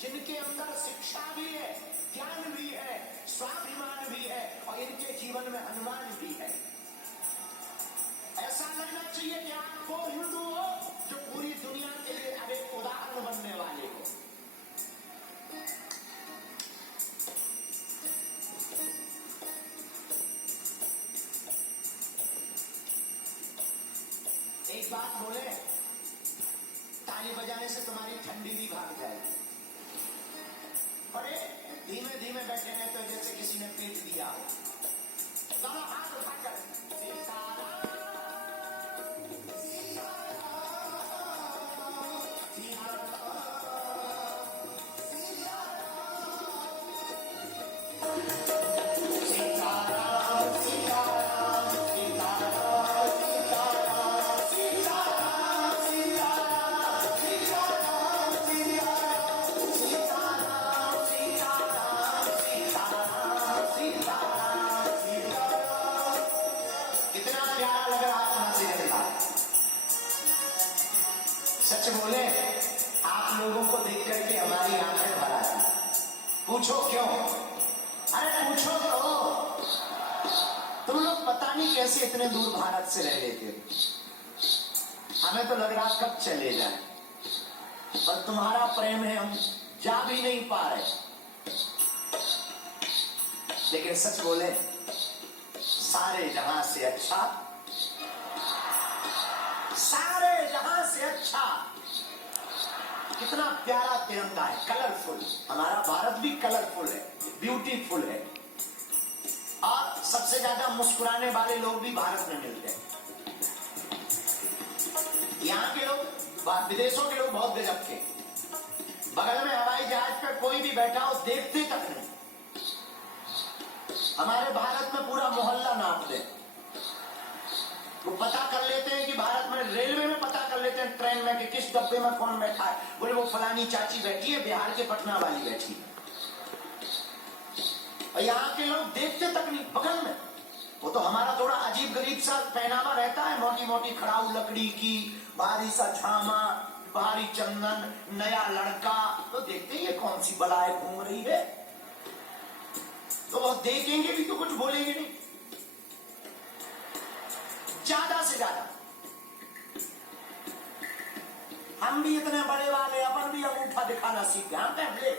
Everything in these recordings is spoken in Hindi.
जिनके अंदर शिक्षा भी है, ज्ञान भी है, स्वाभिमान भी है और इनके जीवन में हनुमान भी है। ऐसा लगना चाहिए कि आप वो हिंदू हो जो पूरी दुनिया के लिए अब एक उदाहरण बनने वाले हो। एक बात बोले, ताली बजाने से तुम्हारी ठंडी भी भाग जाएगी। बड़े धीमे धीमे बैठे हैं तो जैसे किसी ने पीट दिया हो। दोनों हाथ उठाकर बोले, आप लोगों को देख करके हमारी आंखें भर आती। पूछो क्यों? अरे पूछो तो, तुम लोग पता नहीं कैसे इतने दूर भारत से रह लेते हो। हमें तो लग रहा कब चले जाए, पर तुम्हारा प्रेम है, हम जा भी नहीं पा रहे। लेकिन सच बोले, सारे जहां से अच्छा, सारे जहां से अच्छा कितना प्यारा तिरंगा है, कलरफुल। हमारा भारत भी कलरफुल है, ब्यूटीफुल है। और सबसे ज्यादा मुस्कुराने वाले लोग भी भारत में मिलते हैं। यहाँ के लोग, विदेशों के लोग बहुत गजब के। बगल में हवाई जहाज पर कोई भी बैठा हो देखते तक नहीं। हमारे भारत में पूरा मोहल्ला नाप दे, वो पता कर लेते हैं कि भारत में रेलवे में पता कर लेते हैं, ट्रेन में, कि किस डब्बे में कौन बैठा है। बोले वो फलानी चाची बैठी है, बिहार के पटना वाली बैठी है। और यहाँ के लोग देखते तक नहीं, बगल में। वो तो हमारा थोड़ा अजीब गरीब सा पहनावा रहता है, मोटी मोटी खड़ाऊ लकड़ी की, भारी सा झामा, भारी चंदन, नया लड़का, तो देखते ही ये कौन सी बलाए घूम रही है। तो वो देखेंगे भी तो कुछ बोलेंगे नहीं, ज्यादा से ज्यादा। हम भी इतने बड़े वाले, अपन भी अंगूठा दिखाना सीख गए। हम पहले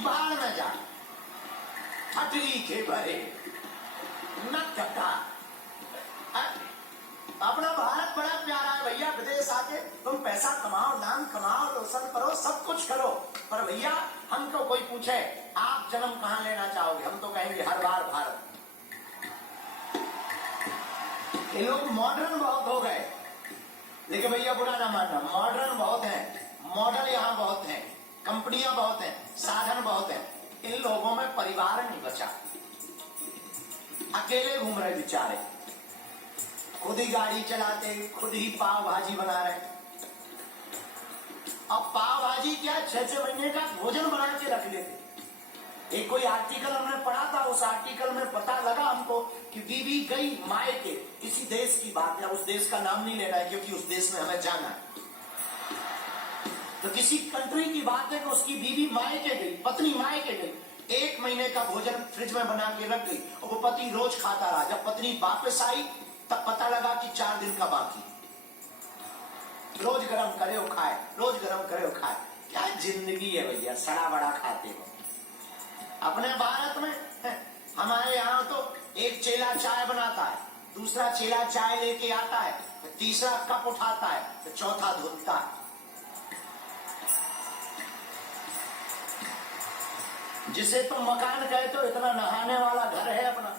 बाहर में जा, हटली के भरे न कटा। अपना भारत बड़ा प्यारा है भैया। विदेश आके तुम पैसा कमाओ, नाम कमाओ, रोशन करो, सब कुछ करो, पर भैया हमको कोई पूछे आप जन्म कहाँ लेना चाहोगे, हम तो कहेंगे हर बार भारत। ये लोग मॉडर्न बहुत हो गए, लेकिन भैया बुरा ना मानना, मॉडर्न बहुत है, मॉडल यहाँ बहुत है, कंपनियां बहुत हैं, साधन बहुत हैं। इन लोगों में परिवार नहीं बचा, अकेले घूम रहे बेचारे, खुद ही गाड़ी चलाते, खुद ही पाव भाजी बना रहे। अब पाव भाजी क्या 6-6 महीने का भोजन बना के रख लेते। एक कोई आर्टिकल हमने पढ़ा था, उस आर्टिकल में पता लगा हमको कि बीवी गई मायके, किसी देश की बात है, उस देश का नाम नहीं लेना है क्योंकि उस देश में हमें जाना है। तो किसी कंट्री की बात है कि उसकी बीवी मायके गई, पत्नी मायके गई, 1 महीने का भोजन फ्रिज में बना के रख गई और वो पति रोज खाता रहा। जब पत्नी वापस आई तब पता लगा कि 4 दिन का बाकी। रोज गरम करे हो खाए, रोज गरम करे हो खाए। क्या जिंदगी है भैया, सड़ा बड़ा खाते हो। अपने भारत में हमारे यहाँ तो एक चेला चाय बनाता है, दूसरा चेला चाय लेके आता है, तीसरा कप उठाता है, तो चौथा धुलता है। जिसे तुम मकान कहते हो, इतना नहाने वाला घर है अपना,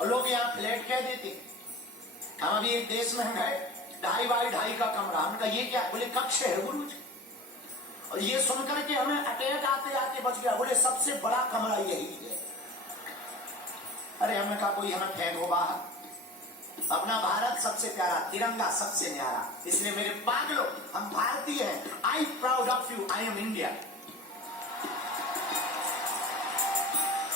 और लोग यहाँ फ्लैट कह देते। हम अभी एक देश में गए, 2.5 का कमरा, हमने कहा ये क्या, बोले कक्ष है गुरुजी। और ये सुनकर के हमें अटैक आते आते बच गया, बोले सबसे बड़ा कमरा यही है। अरे हमने कहा कोई हमें फेंको बाहर। अपना भारत सबसे प्यारा, तिरंगा सबसे न्यारा, इसलिए मेरे पागलों, हम भारतीय हैं। I proud of you, I am India.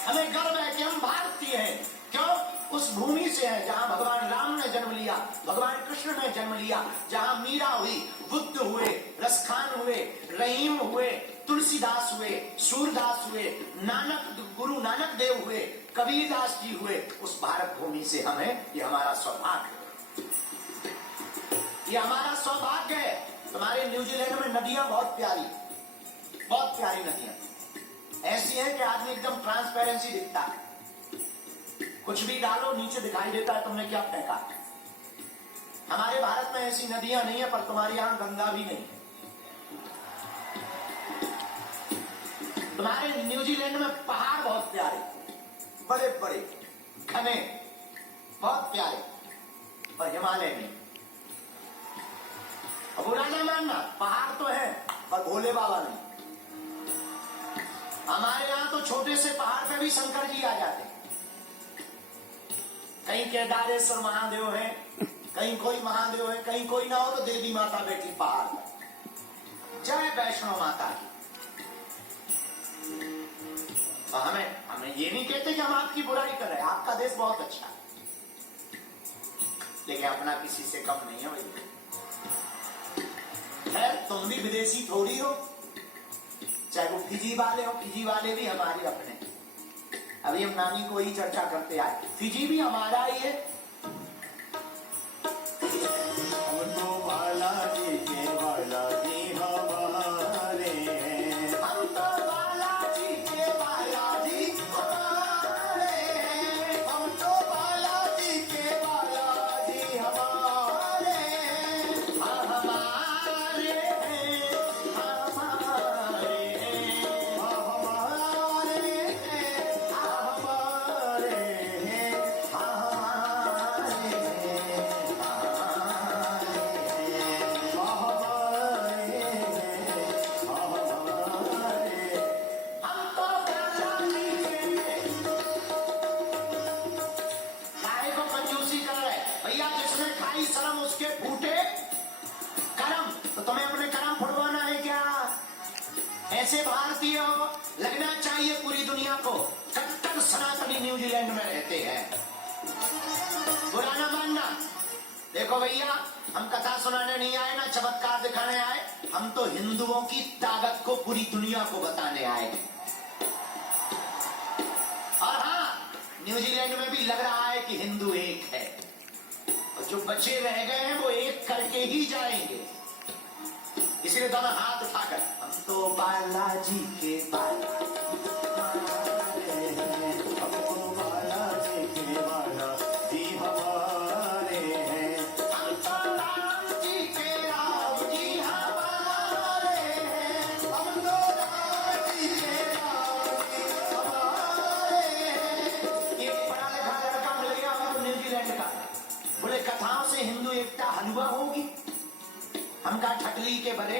हमें गर्व है कि हम भारतीय हैं। क्यों? उस भूमि से है जहां भगवान राम ने जन्म लिया, भगवान कृष्ण ने जन्म लिया, जहां मीरा हुई, बुद्ध हुए, अगस्त खान हुए, रहीम हुए, तुलसीदास हुए, सूरदास हुए, गुरु नानक देव हुए, कबीरदास जी हुए, उस भारत भूमि से हमें, ये हमारा सौभाग्य है, ये हमारा सौभाग्य है। तुम्हारे न्यूजीलैंड में नदियां बहुत प्यारी नदियां ऐसी हैं कि आदमी एकदम ट्रांसपेरेंसी दिखता है, कुछ भी डालो नीचे दिखाई देता है तुमने क्या फेंका। हमारे भारत में ऐसी नदियां नहीं है, पर तुम्हारे यहां गंगा भी नहीं। तुम्हारे न्यूजीलैंड में पहाड़ बहुत प्यारे, बड़े बड़े घने, बहुत प्यारे, पर हिमालय नहीं। अब बुरा ना मानना, पहाड़ तो है पर भोले बाबा नहीं। हमारे यहां तो छोटे से पहाड़ पे भी शंकर जी आ जाते हैं। कहीं केदारेश्वर महादेव है, कहीं कोई महादेव है, कहीं कोई ना हो तो देवी माता बैठी पहाड़ पर। जय वैष्णो माता की। तो हमें ये नहीं कहते कि हम आपकी बुराई कर रहे हैं, आपका देश बहुत अच्छा है, लेकिन अपना किसी से कम नहीं है भाई। खैर तुम भी विदेशी थोड़ी हो, चाहे वो फिजी वाले हो, फिजी वाले भी हमारे अपने। अभी हम नानी को ही चर्चा करते आए, फिजी भी हमारा ही है। हम तो बालाजी के बालाजी हमारे हैं, हम तो बालाजी के बालाजी हमारे हैं, हम तो बालाजी के बालाजी हमारे हैं, हमारे हैं, हमारे हैं, हमारे हैं, हमारे हैं, भैया जिसने खाई शर्म उसके फूटे करम। तो तुम्हें अपने करम फुड़वाना है क्या? ऐसे भारतीय हो, लगना चाहिए पूरी दुनिया को कट्टर सनातनी न्यूजीलैंड में रहते हैं। बुरा ना मानना। देखो भैया, हम कथा सुनाने नहीं आए ना चमत्कार दिखाने आए, हम तो हिंदुओं की ताकत को पूरी दुनिया को बताने आए हैं। और हाँ, न्यूजीलैंड में भी लग रहा है कि हिंदू एक है, और जो बचे रह गए हैं वो एक करके ही जाएंगे। इसलिए दोनों हाथ उठाकर, हम तो बालाजी के बालाजी हैं, हम तो बालाजी के बालाजी हमारे हैं, हम तो राम जी के राम जी हमारे हैं, हम तो राम जी के राम जी हमारे हैं। एक पढ़ा लिखा लड़का मिल गया हमको न्यूजीलैंड का, बोले कथाओं से हिंदू एकता हलवा होगी। हम कहा ठटली के बरे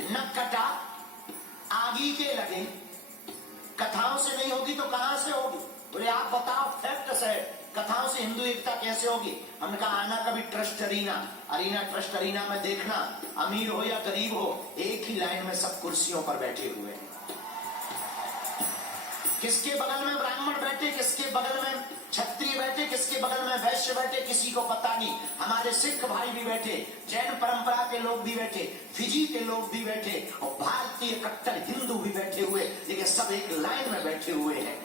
न कटा आगी के लगे, कथाओं से नहीं होगी तो कहां से होगी? बोले आप बताओ फैक्ट से, कथाओं से हिंदू एकता कैसे होगी? हमने कहा आना कभी ट्रस्ट अरीना ट्रस्ट अरीना में देखना, अमीर हो या गरीब हो, एक ही लाइन में सब कुर्सियों पर बैठे हुए हैं। किसके बगल में ब्राह्मण बैठे, किसके बगल में क्षत्रिय बैठे, किसके बगल में वैश्य बैठे, किसी को पता नहीं। हमारे सिख भाई भी बैठे, जैन परंपरा के लोग भी बैठे, फिजी के लोग भी बैठे, और भारतीय कट्टर हिंदू भी बैठे हुए, लेकिन सब एक लाइन में बैठे हुए हैं।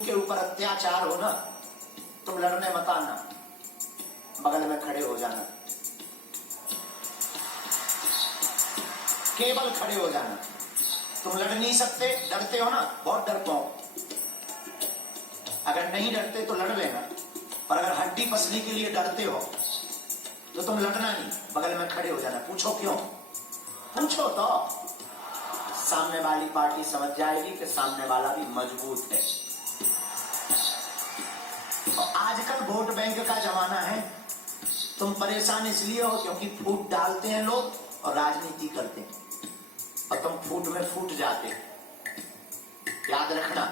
के ऊपर अत्याचार हो ना, तुम लड़ने मत आना, बगल में खड़े हो जाना, केवल खड़े हो जाना। तुम लड़ नहीं सकते, डरते हो ना, बहुत डरपोक। अगर नहीं डरते तो लड़ लेना, और अगर हड्डी पसली के लिए डरते हो तो तुम लड़ना नहीं, बगल में खड़े हो जाना। पूछो क्यों? पूछो तो सामने वाली पार्टी समझ जाएगी कि सामने वाला भी मजबूत है। और आजकल वोट बैंक का जमाना है। तुम परेशान इसलिए हो क्योंकि फूट डालते हैं लोग और राजनीति करते हैं, और तुम फूट में फूट जाते हो। याद रखना,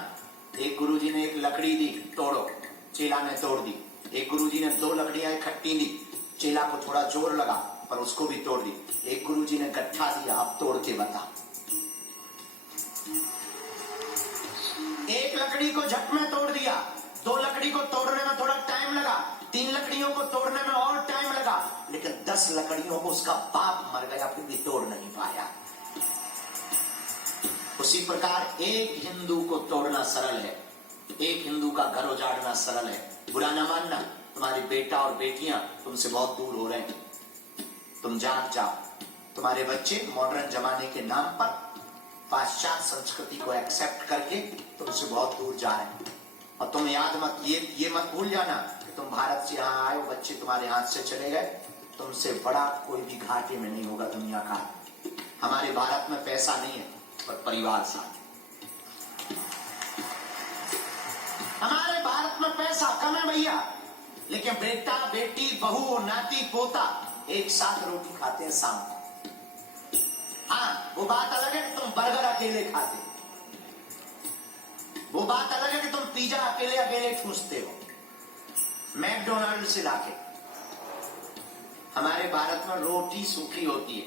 एक गुरुजी ने एक लकड़ी दी, तोड़ो, चेला ने तोड़ दी। एक गुरुजी ने 2 लकड़ियां इकट्ठी ली, चेला को थोड़ा जोर लगा पर उसको भी तोड़ दी। एक गुरुजी ने गट्ठा दिया, अब तोड़ के बता। एक लकड़ी को झट में तोड़ दिया, 2 लकड़ी को तोड़ने में थोड़ा टाइम लगा, 3 लकड़ियों को तोड़ने में और टाइम लगा, लेकिन 10 लकड़ियों को उसका बाप मर गया फिर भी तोड़ नहीं पाया। उसी प्रकार एक हिंदू को तोड़ना सरल है, एक हिंदू का घर उजाड़ना सरल है। बुरा ना मानना, तुम्हारे बेटा और बेटियां तुमसे बहुत दूर हो रहे हैं, तुम जाग जाओ। तुम्हारे बच्चे मॉडर्न जमाने के नाम पर पाश्चात्य संस्कृति को एक्सेप्ट करके तुमसे बहुत दूर जा रहे हैं। और तुम याद मत, ये मत भूल जाना कि तुम भारत से यहाँ आए हो, बच्चे तुम्हारे हाथ से चले गए, तुमसे बड़ा कोई भी घाटे में नहीं होगा दुनिया का। हमारे भारत में पैसा नहीं है पर परिवार साथ है। हमारे भारत में पैसा कम है भैया, लेकिन बेटा बेटी बहू नाती पोता एक साथ रोटी खाते हैं शाम को। हाँ, वो बात अलग है कि तुम बर्गर अकेले खाते हो, वो बात अलग है कि तुम पिज्जा अकेले अकेले ठूसते हो मैकडोनाल्ड से लाके। हमारे भारत में रोटी सूखी होती है,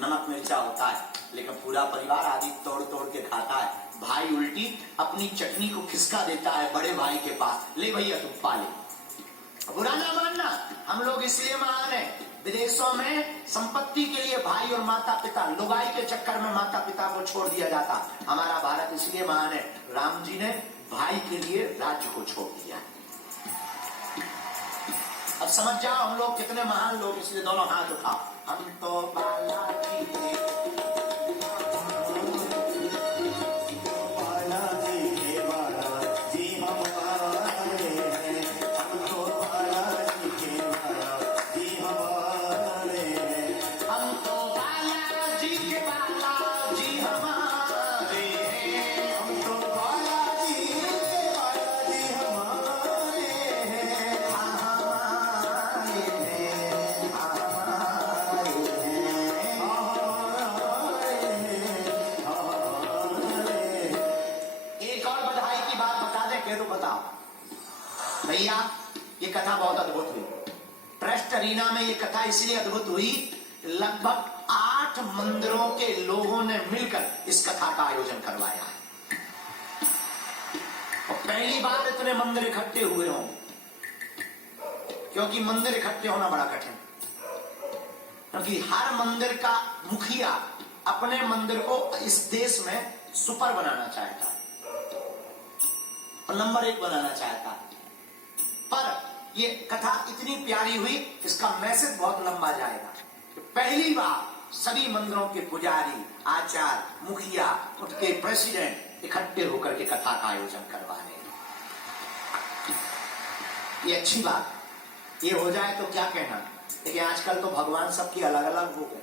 नमक मिर्चा होता है, लेकिन पूरा परिवार आदि तोड़ तोड़ के खाता है। भाई उल्टी अपनी चटनी को खिसका देता है बड़े भाई के पास, ले भैया तुम पा ले। बुरा ना मानना, हम लोग इसलिए महान हैं। विदेशों में संपत्ति के लिए भाई और माता पिता, लुगाई के चक्कर में माता पिता को छोड़ दिया जाता। हमारा भारत इसलिए महान है, राम जी ने भाई के लिए राज्य को छोड़ दिया। अब समझ जाओ हम लोग कितने महान लोग, इसलिए दोनों हाथ उठाओ। हम तो बालाजी के भैया, ये कथा बहुत अद्भुत हुई। ट्रस्ट अरीना में ये कथा इसलिए अद्भुत हुई, लगभग 8 मंदिरों के लोगों ने मिलकर इस कथा का आयोजन करवाया है। और पहली बार इतने मंदिर इकट्ठे हुए हों, क्योंकि मंदिर इकट्ठे होना बड़ा कठिन, क्योंकि हर मंदिर का मुखिया अपने मंदिर को इस देश में सुपर बनाना चाहता है और नंबर 1 बनाना चाहता है। पर ये कथा इतनी प्यारी हुई, इसका मैसेज बहुत लंबा जाएगा। पहली बार सभी मंदिरों के पुजारी, आचार्य, मुखिया, उनके प्रेसिडेंट इकट्ठे होकर के कथा का आयोजन करवा रहे हैं। ये अच्छी बात, ये हो जाए तो क्या कहना। लेकिन आजकल तो भगवान सबके अलग अलग हो गए,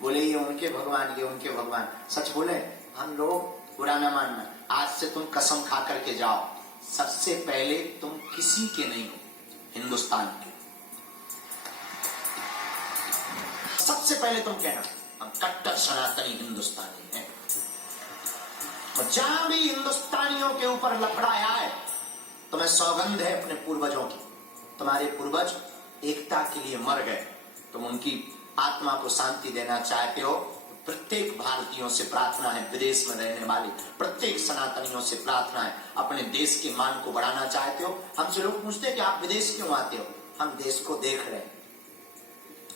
बोले ये उनके भगवान, ये उनके भगवान। सच बोले, हम लोग बुरा न मानना, आज से तुम कसम खा करके जाओ, सबसे पहले तुम किसी के नहीं हो, हिंदुस्तान के। सबसे पहले तुम कहना हम कट्टर सनातनी हिंदुस्तानी हैं। और जहां भी हिंदुस्तानियों के ऊपर लफड़ा आए, तुम्हें सौगंध है अपने पूर्वजों की। तुम्हारे पूर्वज एकता के लिए मर गए, तुम उनकी आत्मा को शांति देना चाहते हो। प्रत्येक भारतीयों से प्रार्थना है, विदेश में रहने वाले प्रत्येक सनातनियों से प्रार्थना है, अपने देश के मान को बढ़ाना चाहते हो। हमसे लोग पूछते हैं कि आप विदेश क्यों आते हो? हम देश को देख रहे हैं,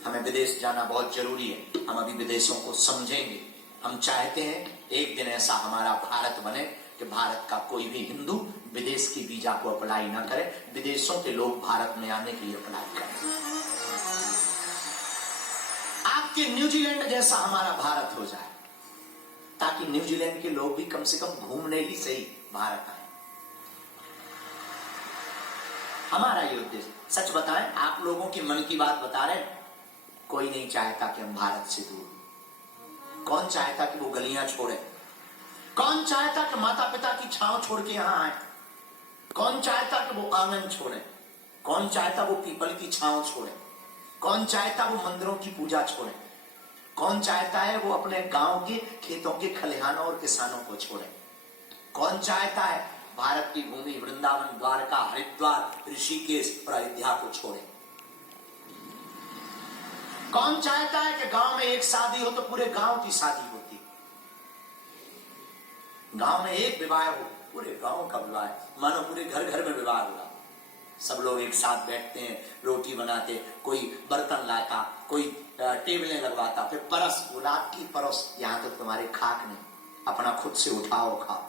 हमें विदेश जाना बहुत जरूरी है, हम अभी विदेशों को समझेंगे। हम चाहते हैं एक दिन ऐसा हमारा भारत बने कि भारत का कोई भी हिंदू विदेश की वीजा को अप्लाई ना करे, विदेशों के लोग भारत में आने के लिए अप्लाई करें। आपके न्यूजीलैंड जैसा हमारा भारत हो जाए, ताकि न्यूजीलैंड के लोग भी कम से कम घूमने ही सही भारत आए। हमारा ये उद्देश्य। सच बताएं, आप लोगों की मन की बात बता रहे हैं, कोई नहीं चाहता कि हम भारत से दूर। कौन चाहता कि वो गलियां छोड़े? कौन चाहता कि माता पिता की छांव छोड़ के यहां आए? कौन चाहता कि वो आंगन छोड़े? कौन चाहता वो पीपल की छांव छोड़े? कौन चाहता वो मंदिरों की पूजा छोड़े? कौन चाहता है वो अपने गांव के खेतों के खलिहानों और किसानों को छोड़े? कौन चाहता है भारत की भूमि वृंदावन, द्वारका, हरिद्वार, ऋषिकेश और अयोध्या को छोड़े? कौन चाहता है कि गांव में एक शादी हो तो पूरे गांव की शादी होती, गांव में एक विवाह हो पूरे गांव का विवाह, मानो पूरे घर घर में विवाह हुआ? सब लोग एक साथ बैठते हैं, रोटी बनाते, कोई बर्तन लाता, कोई टेबलें लगवाता, फिर परस, गुलाब की परस, यहां तो तुम्हारे खाक नहीं, अपना खुद से उठाओ खाओ।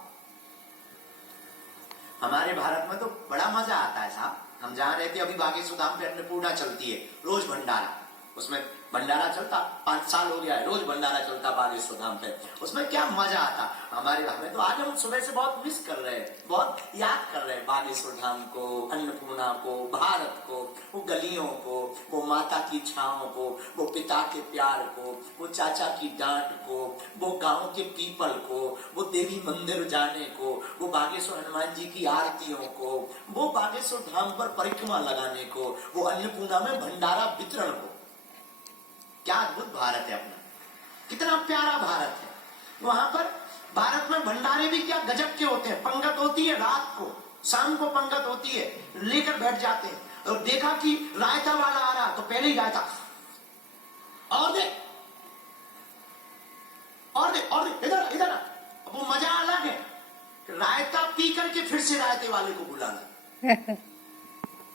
हमारे भारत में तो बड़ा मजा आता है साहब। हम जहां रहते अभी बागेश्वर धाम पे अन्नपूर्णा चलती है, रोज भंडारा, उसमें भंडारा चलता, 5 साल हो गया है, रोज भंडारा चलता बागेश्वर धाम पे, उसमें क्या मजा आता। हमारे हमें तो आज हम सुबह से बहुत मिस कर रहे हैं, बहुत याद कर रहे हैं बागेश्वर धाम को, अन्नपूर्णा को, भारत को, वो गलियों को, वो माता की छांव को, वो पिता के प्यार को, वो चाचा की डांट को, वो गांव के पीपल को, वो देवी मंदिर जाने को, वो बागेश्वर हनुमान जी की आरतियों को, वो बागेश्वर धाम पर परिक्रमा लगाने को, वो अन्नपूर्णा में भंडारा वितरण को। क्या अद्भुत भारत है अपना, कितना प्यारा भारत है। वहां पर भारत में भंडारे भी क्या गजब के होते हैं। पंगत होती है रात को, शाम को पंगत होती है, लेकर बैठ जाते हैं, और देखा कि रायता वाला आ रहा तो पहले ही रायता, और दे और दे और दे, इधर इधर। अब वो मजा अलग है, रायता पी करके फिर से रायते वाले को बुलाना।